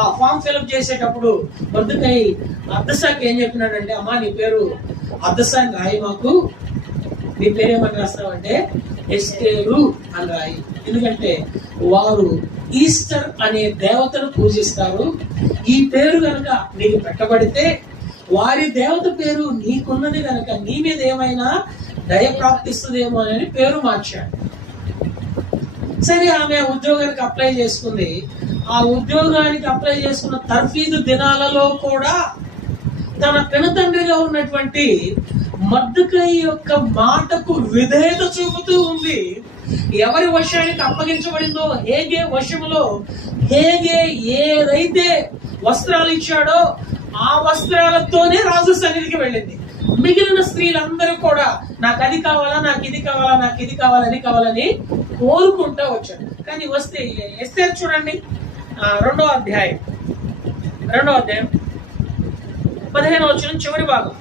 ఆ form fill up చేసేటప్పుడు Mordecai అద్దసాకి ఏం చెప్పినాడంటే, అమ్మా నీ పేరు అద్దసా అని రాయి, మాకు నీ పేరేమని రాస్తావంటే ఎస్తేరు అని రాయి. ఎందుకంటే వారు ఈస్టర్ అనే దేవతను పూజిస్తారు. ఈ పేరు గనక నీకు పెట్టబడితే వారి దేవత పేరు నీకున్నది గనక నీ మీద ఏమైనా దయ ప్రాప్తిస్తుందేమో అని పేరు మార్చాడు. సరే, ఆమె ఉద్యోగానికి అప్లై చేసుకుంది. ఆ ఉద్యోగానికి అప్లై చేసుకున్న తర్ఫీదు దినాలలో కూడా తన పినతండ్రిగా ఉన్నటువంటి మొర్దెకై యొక్క మాటకు విధేయత చూపుతూ ఉంది. ఎవరి వశానికి అప్పగించబడిందో హేగే వశములో హేగే ఏదైతే వస్త్రాలు ఇచ్చాడో ఆ వస్త్రాలతోనే రాజు సన్నిధికి వెళ్ళింది. మిగిలిన స్త్రీలందరూ కూడా నాకు అది కావాలా, నాకు ఇది కావాలా, నాకు ఇది కావాలని కోరుకుంటూ వచ్చారు. కానీ వస్తే ఎస్తేరు చూడండి, రెండో అధ్యాయం 15వ వచనం చివరి భాగం.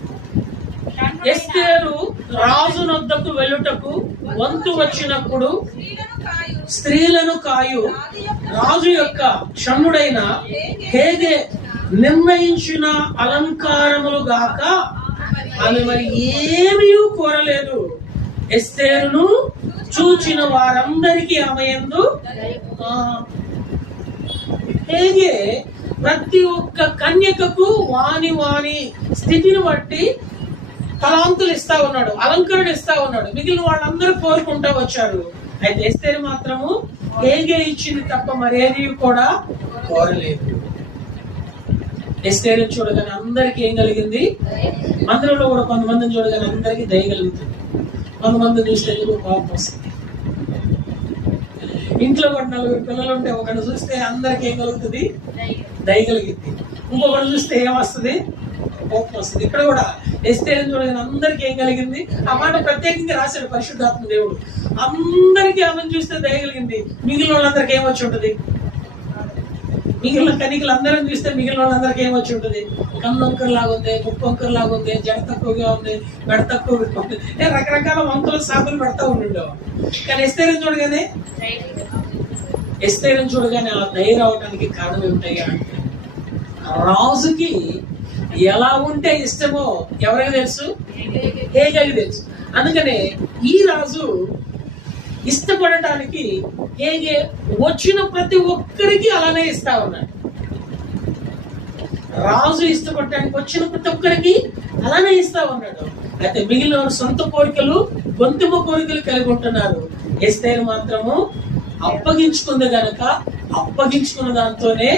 ఎస్తేరు రాజు నొద్దకు వెళ్ళుటకు వంతు వచ్చినప్పుడు స్త్రీలను కాయు రాజు యొక్క క్షణుడైన హేగే నిర్ణయించిన అలంకారములు గాక ఆమె మరి ఏమీ కోరలేదు. ఎస్తేరును చూచిన వారందరికీ ఆమె యందు హేగే ప్రతి ఒక్క కన్యకకు వాని స్థితిని బట్టి తలాంతులు ఇస్తా ఉన్నాడు, అలంకరణ ఇస్తా ఉన్నాడు. మిగిలిన వాళ్ళందరూ కోరుకుంటా వచ్చారు. అయితే ఎస్తేరు మాత్రము హేగే ఇచ్చింది తప్ప మరేది కూడా కోరలేదు. ఎస్తేరు చూడగానే అందరికి ఏం కలిగింది? మందిరంలో కూడా కొంతమందిని చూడగానే అందరికి దయ కలుగుతుంది, కొంతమంది చూస్తే కోపం వస్తుంది. ఇంట్లో కూడా 4 పిల్లలు ఉంటే ఒకటి చూస్తే అందరికి ఏం కలుగుతుంది? దయ కలిగింది. ఇంకొకటి చూస్తే ఏమొస్తుంది? కోపం వస్తుంది. ఇక్కడ కూడా ఎస్తేరు చూడగానే అందరికి ఏం కలిగింది? ఆ మాట ప్రత్యేకంగా రాశాడు పరిశుద్ధాత్మ దేవుడు. అందరికి ఆమెను చూస్తే దయ కలిగింది. మిగిలిన వాళ్ళందరికి ఏమొచ్చి ఉంటుంది? మిగిలిన కనికలు అందరం చూస్తే మిగిలిన వాళ్ళందరికీ ఏమొచ్చి ఉంటుంది? కన్నొంకర్ లాగా ఉంది, ముక్కొంకర్ లాగా ఉంది, జడ తక్కువగా ఉంది, మెడ తక్కువగా ఉంది, రకరకాల వంతులు సాకులు పెడతా ఉండేవాడు. కానీ ఎస్తేరుని చూడగానే ఆ దయ రావడానికి కారణం ఏమిటయ్యా అంటే, రాజుకి ఎలా ఉంటే ఇష్టమో ఎవరికి తెలుసు? హేగేకి తెలుసు. అందుకనే ఈ రాజు ఇష్టపడటానికి హేగే వచ్చిన ప్రతి ఒక్కరికి అలానే ఇస్తా ఉన్నాడు. రాజు ఇష్టపడటానికి వచ్చిన ప్రతి ఒక్కరికి అలానే ఇస్తా ఉన్నాడు. అయితే మిగిలిన సొంత కోరికలు, గొంతుమ కోరికలు కలిగి ఉంటున్నారు. ఎస్తేరు మాత్రము అప్పగించుకుంది గనక అప్పగించుకున్న దాంతోనే